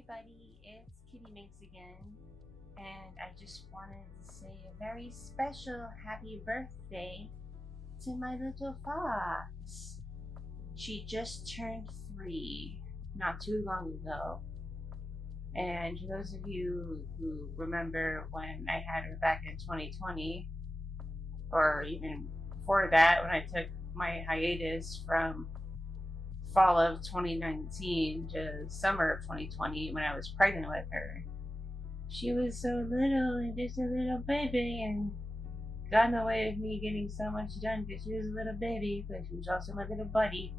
everybody, it's Kitti Minx again, and I just wanted to say a very special happy birthday to my little fox. She just turned 3 not too long ago, and for those of you who remember when I had her back in 2020, or even before that when I took my hiatus from fall of 2019 to summer of 2020 when I was pregnant with her. She was so little and just a little baby and got in the way of me getting so much done because she was a little baby, but she was also my little buddy.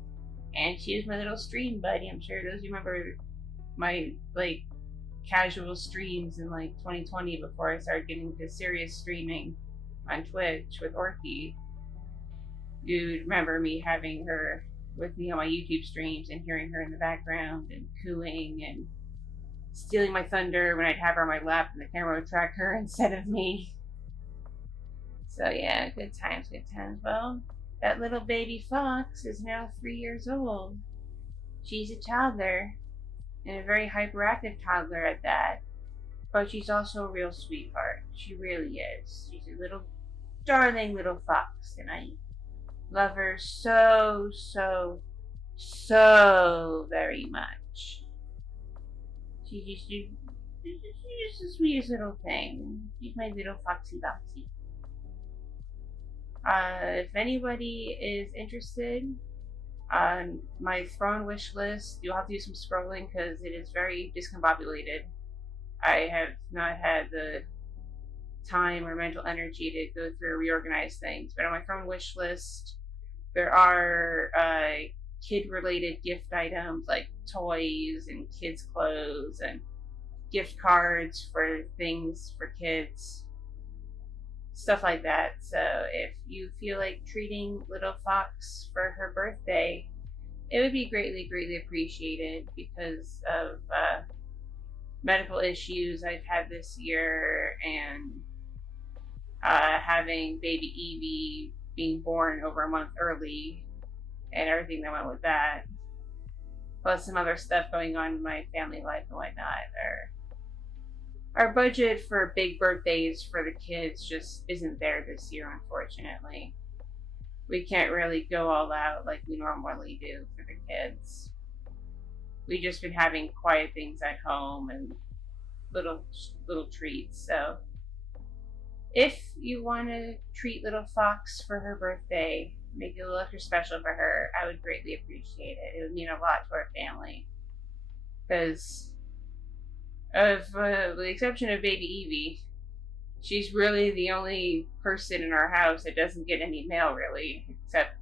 And she was my little stream buddy. I'm sure those of you remember my casual streams in 2020 before I started getting into serious streaming on Twitch with Orky. You'd remember me having her with me on my YouTube streams and hearing her in the background and cooing and stealing my thunder when I'd have her on my lap and the camera would track her instead of me. So yeah, good times, good times. Well, that little baby fox is now 3 years old. She's a toddler, and a very hyperactive toddler at that, but she's also a real sweetheart. She really is. She's a little darling little fox, and I love her so very much. She's just the sweetest little thing. She's my little foxy boxy. If anybody is interested on my throne wish list, you'll have to do some scrolling because it is very discombobulated. I have not had the time or mental energy to go through and reorganize things, but on my throne wish list there are kid-related gift items like toys and kids' clothes and gift cards for things for kids, stuff like that. So if you feel like treating little fox for her birthday, it would be greatly appreciated because of medical issues I've had this year and having baby Evie being born over a month early and everything that went with that, plus some other stuff going on in my family life and whatnot. Our budget for big birthdays for the kids just isn't there this year, unfortunately. We can't really go all out like we normally do for the kids. We've just been having quiet things at home and little treats. So if you want to treat little fox for her birthday, make it a little extra special for her, I would greatly appreciate it. It would mean a lot to our family. Because, with the exception of baby Evie, she's really the only person in our house that doesn't get any mail, really. Except,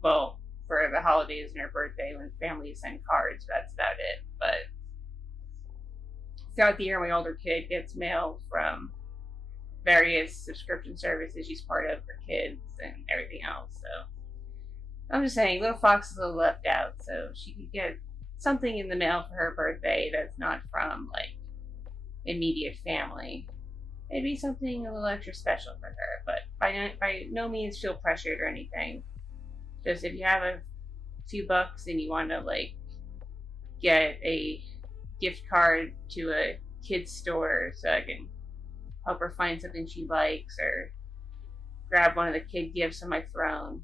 well, for the holidays and her birthday when families send cards, that's about it. But throughout the year, my older kid gets mail from various subscription services she's part of for kids and everything else. So I'm just saying, little fox is a little left out, so she could get something in the mail for her birthday that's not from immediate family. It'd be something a little extra special for her, but by no means feel pressured or anything. Just if you have a few bucks and you want to get a gift card to a kid's store so I can help her find something she likes, or grab one of the kid gifts on my throne,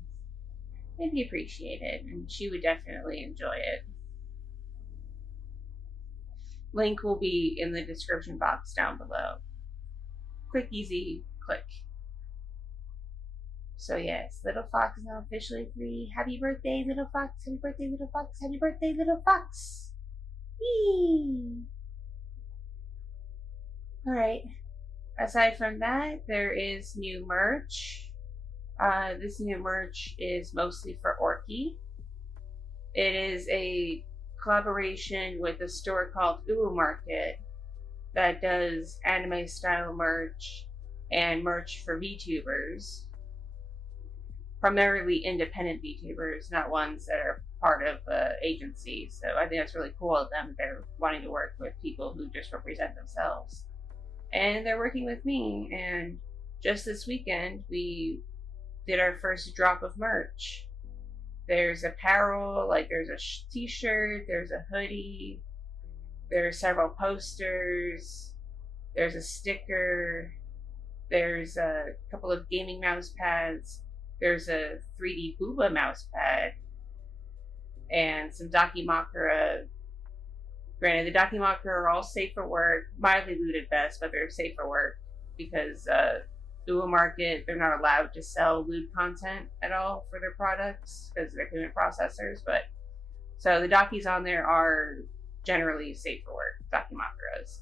it'd be appreciated, and she would definitely enjoy it. Link will be in the description box down below. Quick, easy click. So yes, little fox is now officially 3. Happy birthday, little fox! Happy birthday, little fox! Happy birthday, little fox! Yee! Alright. Aside from that, there is new merch. This new merch is mostly for Orky. It is a collaboration with a store called Market that does anime style merch and merch for VTubers. Primarily independent VTubers, not ones that are part of agencies. So I think that's really cool of them. They're wanting to work with people who just represent themselves. And they're working with me, and just this weekend we did our first drop of merch. There's apparel, there's a t-shirt, there's a hoodie, There are several posters. There's a sticker. There's a couple of gaming mouse pads. There's a 3D Booba mouse pad. And some Dakimakura. Granted, the Dakimakura are all safe for work. Mildly lewd at best, but they're safe for work. Because Uwu Market, they're not allowed to sell lewd content at all for their products. Because they're payment processors. But so the Dakis on there are generally safe for work. Dakimakuras.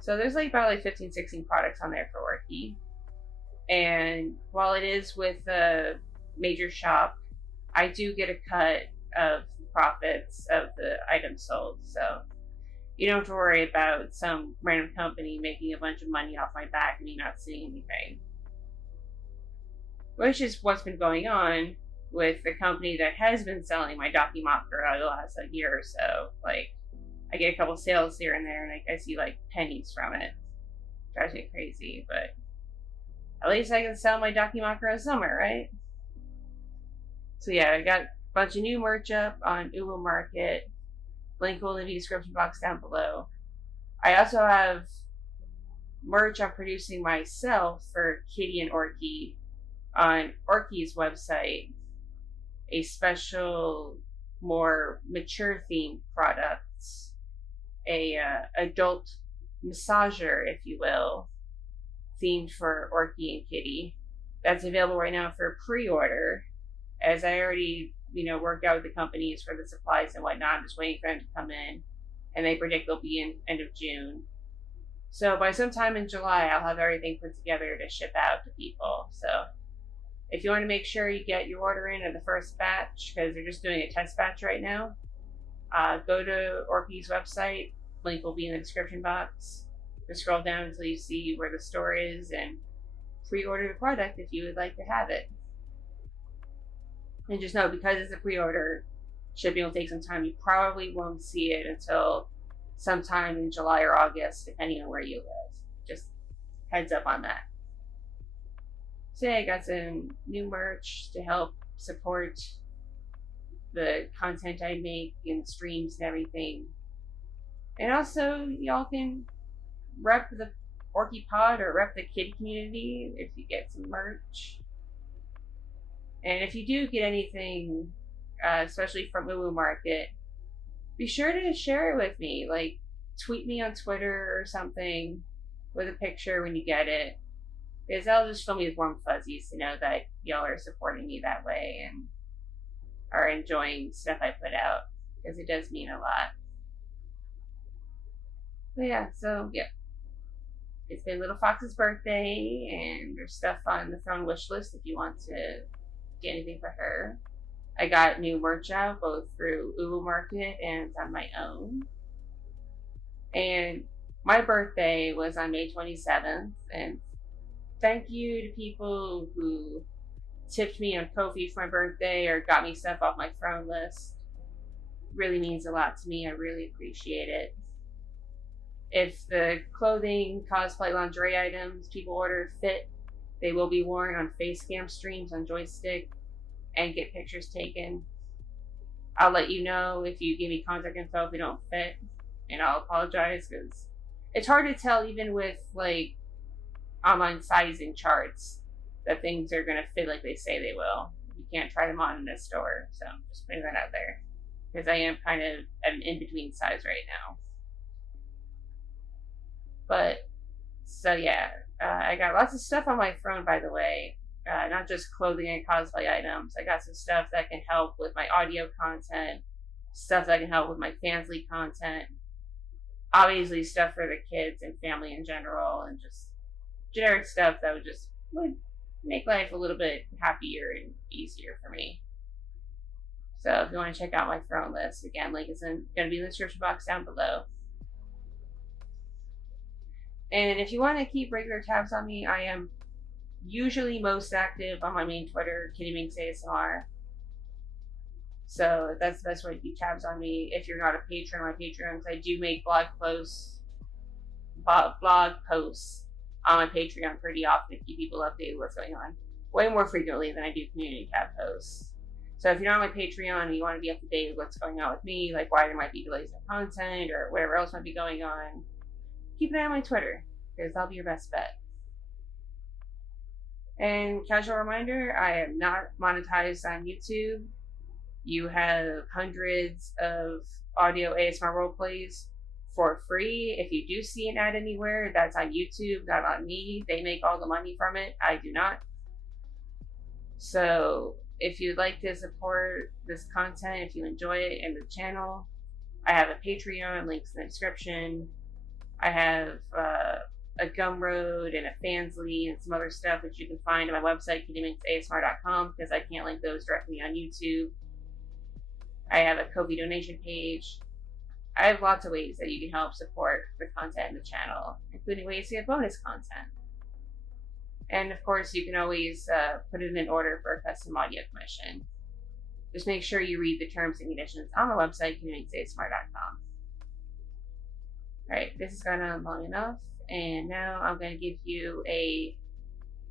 So there's about 15, 16 products on there for Orky. And while it is with a major shop, I do get a cut of the profits of the items sold. So you don't have to worry about some random company making a bunch of money off my back and me not seeing anything. Which is what's been going on with the company that has been selling my Dakimakura the last year or so. I get a couple sales here and there, and I see pennies from it. Drives me crazy, but at least I can sell my Dakimakura somewhere, right? So yeah, I got a bunch of new merch up on Uwu Market. Link will in the description box down below. I also have merch I'm producing myself for Kitti and Orky on Orky's website. A special, more mature themed products. A adult massager, if you will, themed for Orky and Kitti. That's available right now for pre-order, as I already, worked out with the companies for the supplies and whatnot. I'm just waiting for them to come in, and they predict they'll be in end of June. So by sometime in July, I'll have everything put together to ship out to people. So if you want to make sure you get your order in the first batch, because they're just doing a test batch right now, go to Orky's website. Link will be in the description box. Just scroll down until you see where the store is and pre-order the product if you would like to have it. And just know, because it's a pre-order, shipping will take some time. You probably won't see it until sometime in July or August, depending on where you live. Just heads up on that. So yeah, I got some new merch to help support the content I make and streams and everything. And also, y'all can rep the Orky Pod or rep the Kitti community if you get some merch. And if you do get anything, especially from Uwu Market, be sure to share it with me. Tweet me on Twitter or something with a picture when you get it. Because that'll just fill me with warm fuzzies to know that y'all are supporting me that way and are enjoying stuff I put out. Because it does mean a lot. But yeah, it's been Little Fox's birthday, and there's stuff on the Throne wish list if you want to get anything for her. I got new merch out both through Uwu Market and on my own. And my birthday was on May 27th, and thank you to people who tipped me on Ko-fi for my birthday or got me stuff off my Throne list. It really means a lot to me. I really appreciate it. If the clothing, cosplay, lingerie items people order fit, they will be worn on face cam streams on Joystick and get pictures taken. I'll let you know if you give me contact info if they don't fit, and I'll apologize, because it's hard to tell even with online sizing charts that things are going to fit like they say they will. You can't try them on in a store, so I'm just putting that out there, because I am kind of at an in-between size right now. But, so yeah, I got lots of stuff on my Throne, by the way. Not just clothing and cosplay items. I got some stuff that can help with my audio content, stuff that can help with my Fansly content, obviously stuff for the kids and family in general, and just generic stuff that would make life a little bit happier and easier for me. So if you want to check out my Throne list, again, link is going to be in the description box down below. And if you want to keep regular tabs on me, I am usually most active on my main Twitter, Kitti Minx ASMR. So that's the best way to keep tabs on me if you're not a patron on my Patreon, because I do make blog posts on my Patreon pretty often to keep people updated with what's going on. Way more frequently than I do community tab posts. So if you're not on my Patreon and you want to be up to date with what's going on with me, like why there might be delays in content or whatever else might be going on, keep an eye on my Twitter, because that'll be your best bet. And casual reminder, I am not monetized on YouTube. You have hundreds of audio ASMR roleplays for free. If you do see an ad anywhere, that's on YouTube, not on me. They make all the money from it. I do not. So if you'd like to support this content, if you enjoy it and the channel, I have a Patreon, links in the description. I have a Gumroad and a Fansly and some other stuff which you can find on my website, kittyminxasmr.com, because I can't link those directly on YouTube. I have a Ko-fi donation page. I have lots of ways that you can help support the content in the channel, including ways to get bonus content. And of course, you can always put in an order for a custom audio commission. Just make sure you read the terms and conditions on the website, kittyminxasmr.com. Alright, this has gone on long enough, and now I'm going to give you a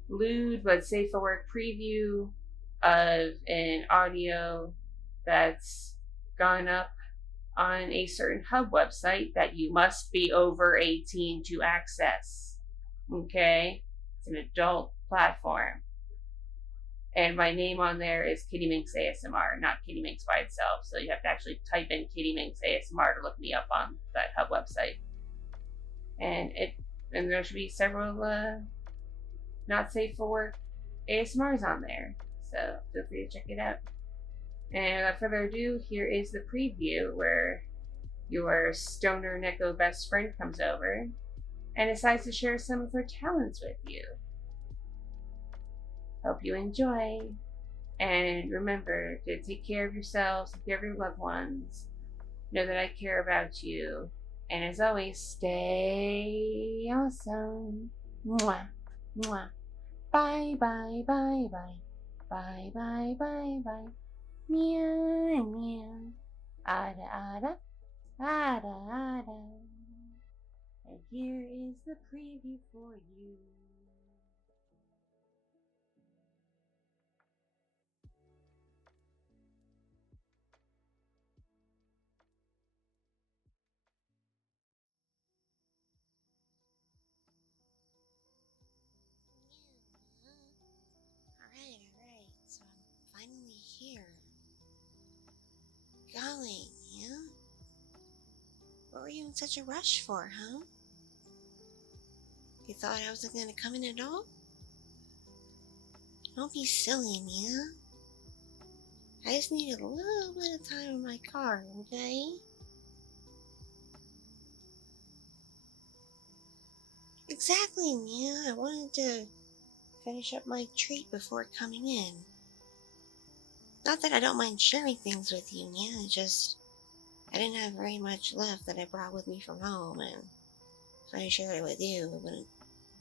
lewd but safe for work preview of an audio that's gone up on a certain PHUB website that you must be over 18 to access. Okay? It's an adult platform. And my name on there is Kitti Minx ASMR, not Kitti Minx by itself. So you have to actually type in Kitti Minx ASMR to look me up on that PHUB website. And there should be several not safe for work ASMRs on there. So feel free to check it out. And without further ado, here is the preview where your stoner Neko best friend comes over and decides to share some of her talents with you. Hope you enjoy. And remember to take care of yourselves, take care of your loved ones. Know that I care about you. And as always, stay awesome. Mwah, mwah. Bye, bye, bye, bye. Bye, bye, bye, bye. Meow, meow. Ada, ada. Ada, ada. And here is the preview for you. Alright, so I'm finally here. Golly, yeah? What were you in such a rush for, huh? You thought I wasn't gonna come in at all? Don't be silly, Mia. I just needed a little bit of time in my car, okay? Exactly, Mia. I wanted to finish up my treat before coming in. Not that I don't mind sharing things with you, Mia. It's just I didn't have very much left that I brought with me from home, and if I shared it with you, it wouldn't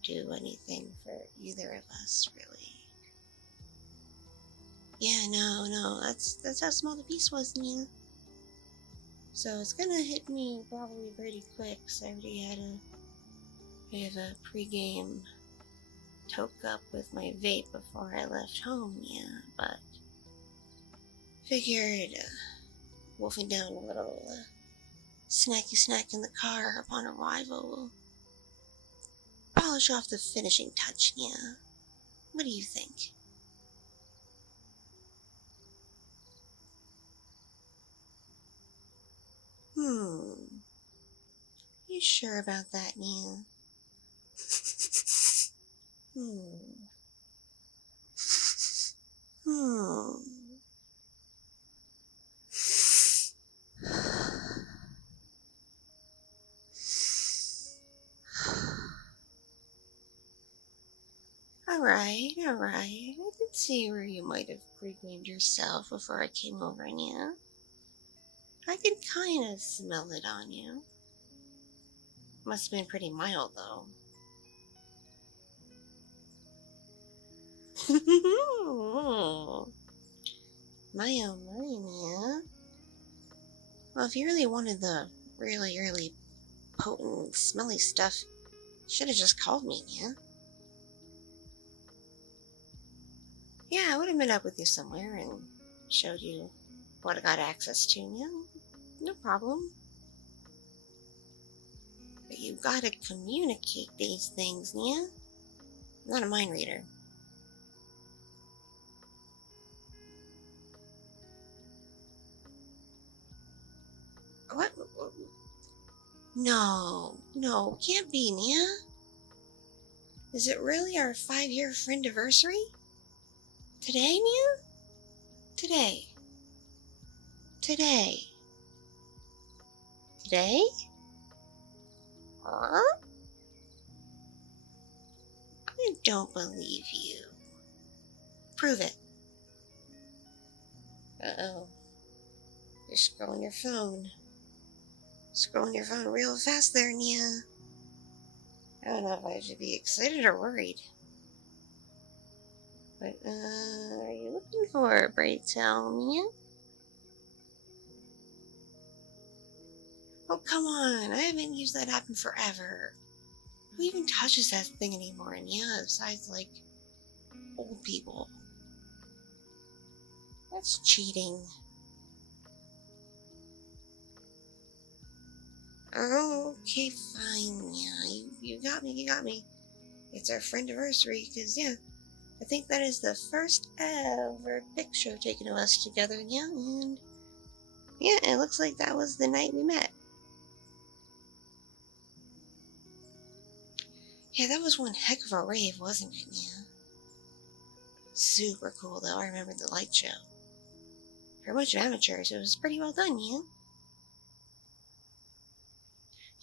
do anything for either of us, really. Yeah, no, that's how small the piece was, Mia. So it's gonna hit me probably pretty quick, so I already had a bit of a pregame toke up with my vape before I left home, yeah, but figured wolfing down a little snacky snack in the car upon arrival will polish off the finishing touch, yeah. What do you think? You sure about that, Nia? Alright. I can see where you might have pre-gamed yourself before I came over, Nia. I can kind of smell it on you. Must have been pretty mild, though. My oh my, Nia. Well, if you really wanted the really potent, smelly stuff, you should have just called me, Nia. Yeah, I would have met up with you somewhere and showed you what I got access to. Yeah, no problem. But you gotta communicate these things, yeah? I'm not a mind reader. What? No, can't be, Nia. Is it really our 5-year friendiversary? Today, Nia? Today. Today. Today? Huh? I don't believe you. Prove it. Uh-oh. You're scrolling your phone. Scrolling your phone real fast there, Nia. I don't know if I should be excited or worried. But, are you looking for a break, tell Nia? Oh, come on. I haven't used that app in forever. Who even touches that thing anymore, Nia, besides, like, old people? That's cheating. Oh, okay, fine, yeah. You got me. It's our friendiversary, because, yeah, I think that is the first ever picture taken of us together, yeah, and, yeah, it looks like that was the night we met. Yeah, that was one heck of a rave, wasn't it, yeah? Super cool, though. I remember the light show. For a bunch of amateurs, it was pretty well done, yeah?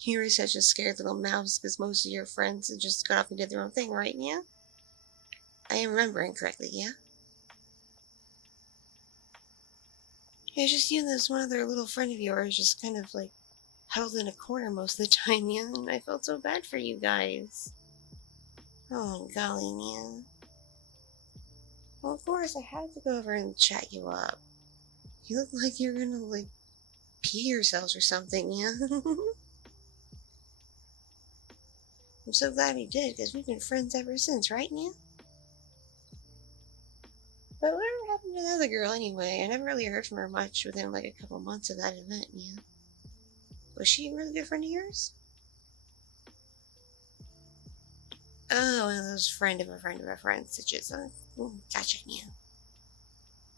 You were such a scared little mouse because most of your friends had just got off and did their own thing, right, yeah? I am remembering correctly, yeah? Yeah, it's just you and this one other little friend of yours just kind of, like, huddled in a corner most of the time, yeah? And I felt so bad for you guys. Oh, golly, yeah. Well, of course, I had to go over and chat you up. You look like you're gonna, like, pee yourselves or something, yeah? I'm so glad we did, because we've been friends ever since, right, yeah? But whatever happened to the other girl, anyway? I never really heard from her much within, like, a couple months of that event, yeah? Was she a really good friend of yours? Oh, one of those friend of a friend of a friend stitches. Gotcha, yeah.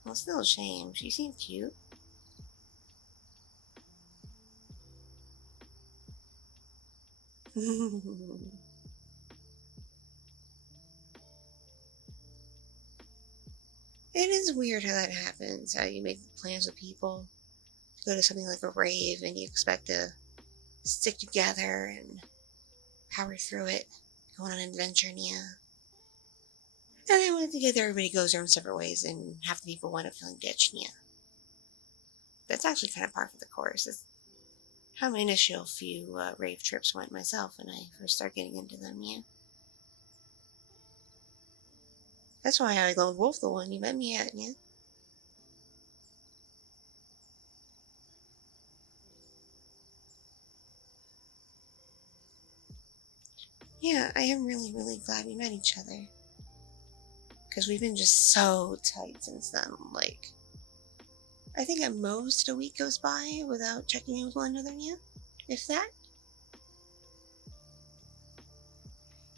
Well, still a shame. She seemed cute. It is weird how that happens, how you make plans with people to go to something like a rave and you expect to stick together and power through it, go on an adventure, yeah. And then when together everybody goes their own separate ways and half the people wind up feeling ditched, yeah. That's actually kind of par for the course. It's how my initial few rave trips went myself when I first started getting into them, yeah. That's why I lone wolf the one you met me at, yeah. Yeah, I am really, really glad we met each other. Because we've been just so tight since then. Like, I think at most a week goes by without checking in with one another, yeah? If that.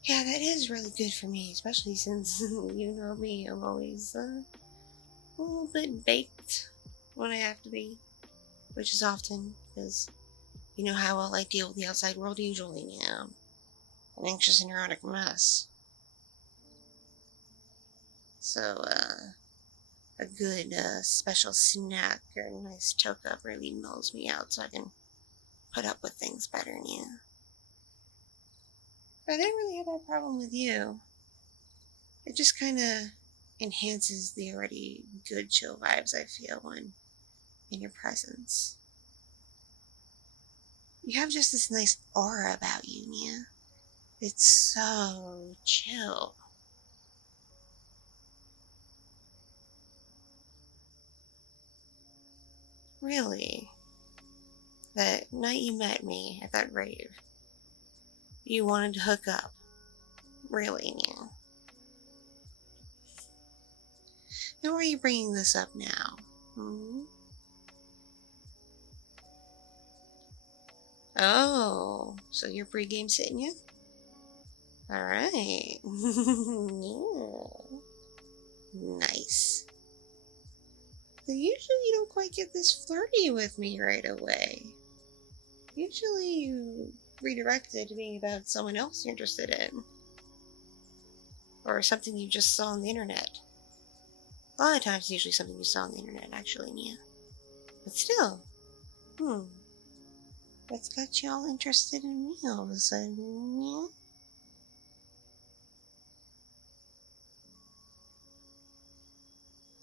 Yeah, that is really good for me, especially since, you know me, I'm always a little bit baked when I have to be. Which is often, because you know how well I deal with the outside world usually, yeah. An anxious and neurotic mess. So, a good special snack or a nice toke up really mellows me out so I can put up with things better, yeah. But I didn't really have that problem with you. It just kind of enhances the already good chill vibes I feel when in your presence. You have just this nice aura about you, Nia. It's so chill. Really. That night you met me at that rave, you wanted to hook up. Really, Nia. And why are you bringing this up now? Hmm? Oh, so you're pre-game sitting yet? Alright. Yeah. Nice. So usually you don't quite get this flirty with me right away. Usually you redirect it to being about someone else you're interested in. Or something you just saw on the internet. A lot of times it's usually something you saw on the internet, actually, Nia. But still, what's got you all interested in me all of a sudden, Nia?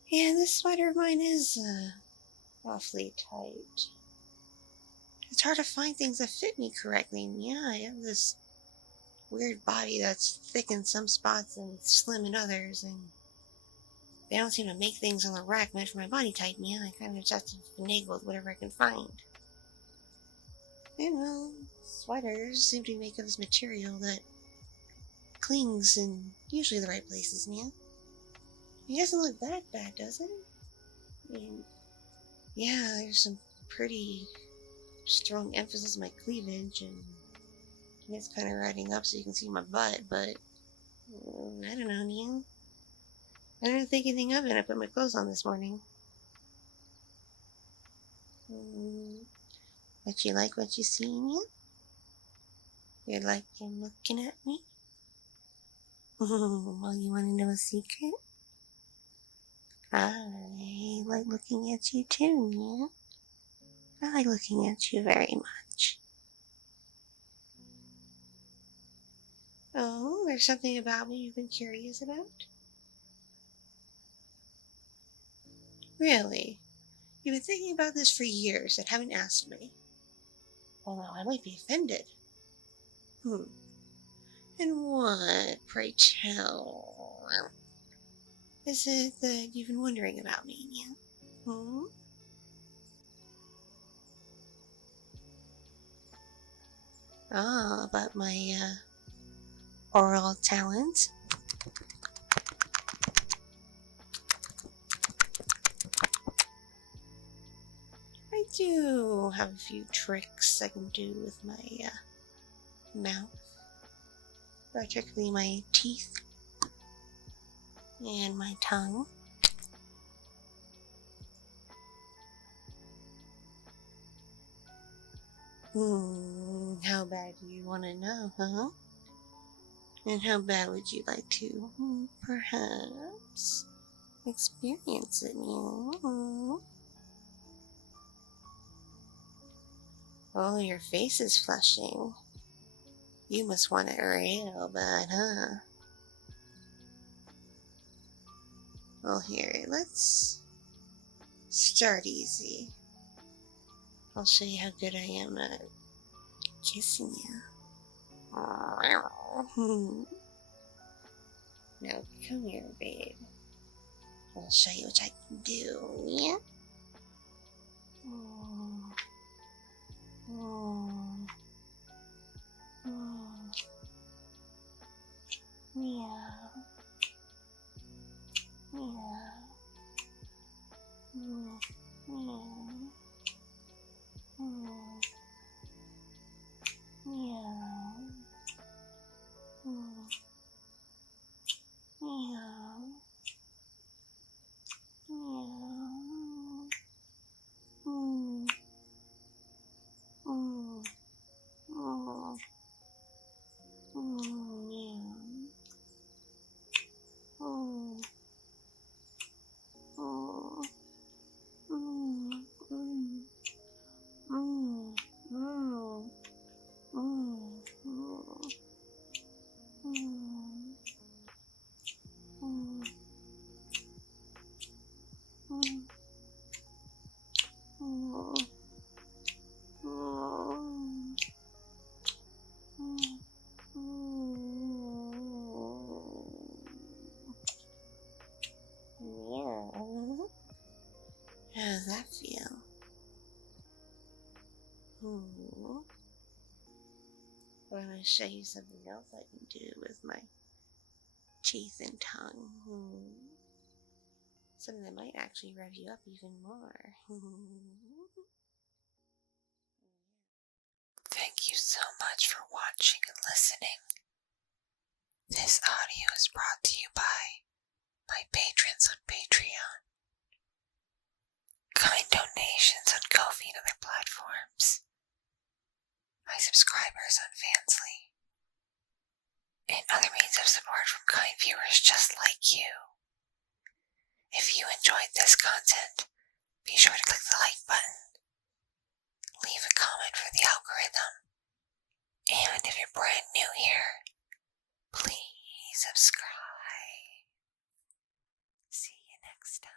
Yeah, this sweater of mine is awfully tight. It's hard to find things that fit me correctly, Nia. I have this weird body that's thick in some spots and slim in others, and they don't seem to make things on the rack meant for my body type, Nia. I kind of just have to finagle with whatever I can find. And well, sweaters seem to be made of this material that clings in usually the right places, Nia. It doesn't look that bad, does it? I mean, yeah, there's some pretty strong emphasis on my cleavage, and it's kind of riding up so you can see my butt, but I don't know, Nia. I didn't think anything of it. I put my clothes on this morning. But you like what you see, Nia? You like him looking at me? Well, you want to know a secret? I like looking at you too, Nia. I like looking at you very much. Oh, there's something about me you've been curious about? Really? You've been thinking about this for years and haven't asked me. Well, now I might be offended. And what, pray tell, is it that you've been wondering about me, Nia? Ah, about my, oral talent? I do have a few tricks I can do with my, mouth. Particularly my teeth. And my tongue. How bad do you want to know, huh? And how bad would you like to, perhaps, experience it, Nia? Oh, your face is flushing. You must want it real bad, huh? Well, here, let's start easy. I'll show you how good I am at kissing you. Now, come here, babe. I'll show you what I can do, yeah? Meow. Meow. Meow. Meow. How does that feel? Well, I'm going to show you something else I can do with my teeth and tongue. Something that might actually rev you up even more. Thank you so much for watching and listening. This audio is brought to you by my patrons on Patreon, kind donations on Ko-fi and other platforms, my subscribers on Fansly, and other means of support from kind viewers just like you. If you enjoyed this content, be sure to click the like button, leave a comment for the algorithm, and if you're brand new here, please subscribe. See you next time.